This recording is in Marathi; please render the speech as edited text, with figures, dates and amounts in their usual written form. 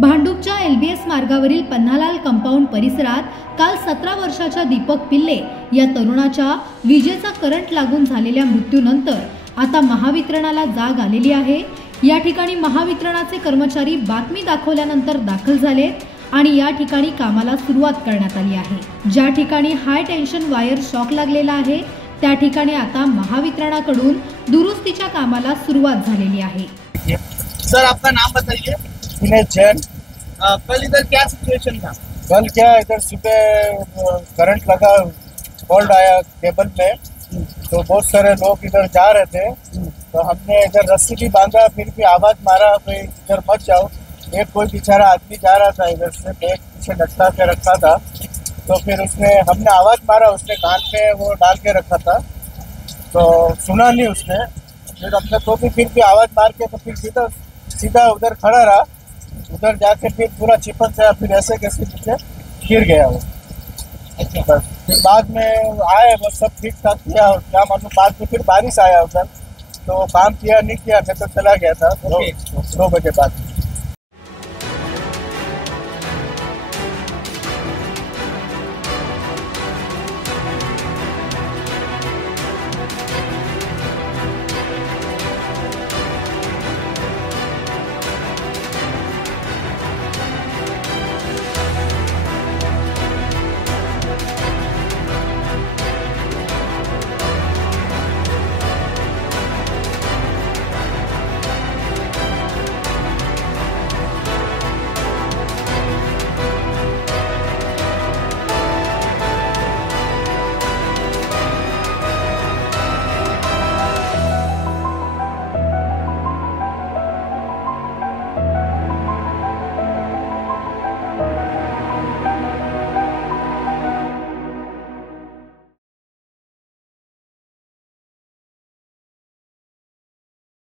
भांडूपच्या LBS मार्गावरील पन्हालाल कंपाऊंड परिसरात काल 17 वर्षाच्या दीपक पिल्ले या तरुणाच्या विजेचा करंट लागून झालेल्या मृत्यूनंतर आता महावितरणाला जाग आलेली आहे। या ठिकाणी महावितरणाचे कर्मचारी बातमी दाखवल्यानंतर दाखल झालेत आणि या ठिकाणी कामाला सुरुवात करण्यात आली आहे। ज्या ठिकाणी हाय टेन्शन वायर शॉक लागलेला आहे त्या ठिकाणी आता महावितरणाकडून दुरुस्तीच्या कामाला सुरुवात झालेली आहे। सर, आपका नाम बताइए। जैन। कल इधर क्या सिचुएशन था? कल क्या इधर सुबह करंट लगा, फॉल्ट आया केबल में, तो बहुत सारे लोग इधर जा रहे थे, तो हमने इधर रस्सी भी बांधा, फिर भी आवाज मारा भाई इधर मत जाओ। एक कोई बेचारा आदमी जा रहा था इधर से, बैग पीछे लटका के रखा था, तो फिर हमने आवाज मारा, उसने कान पे वो डाल के रखा था, तो सुना नहीं उसने। फिर हमने तो फिर भी आवाज मार के तो फिर सीधा उधर खड़ा रहा, उधर जाके फिर पूरा चिपक गया, फिर ऐसे कैसे नीचे गिर गया वो। बस फिर बाद में आए, बस सब ठीक ठाक किया, और क्या मालूम बाद में फिर बारिश आया उधर, तो काम किया नहीं किया, मैं तो चला गया था 2 बजे बाद।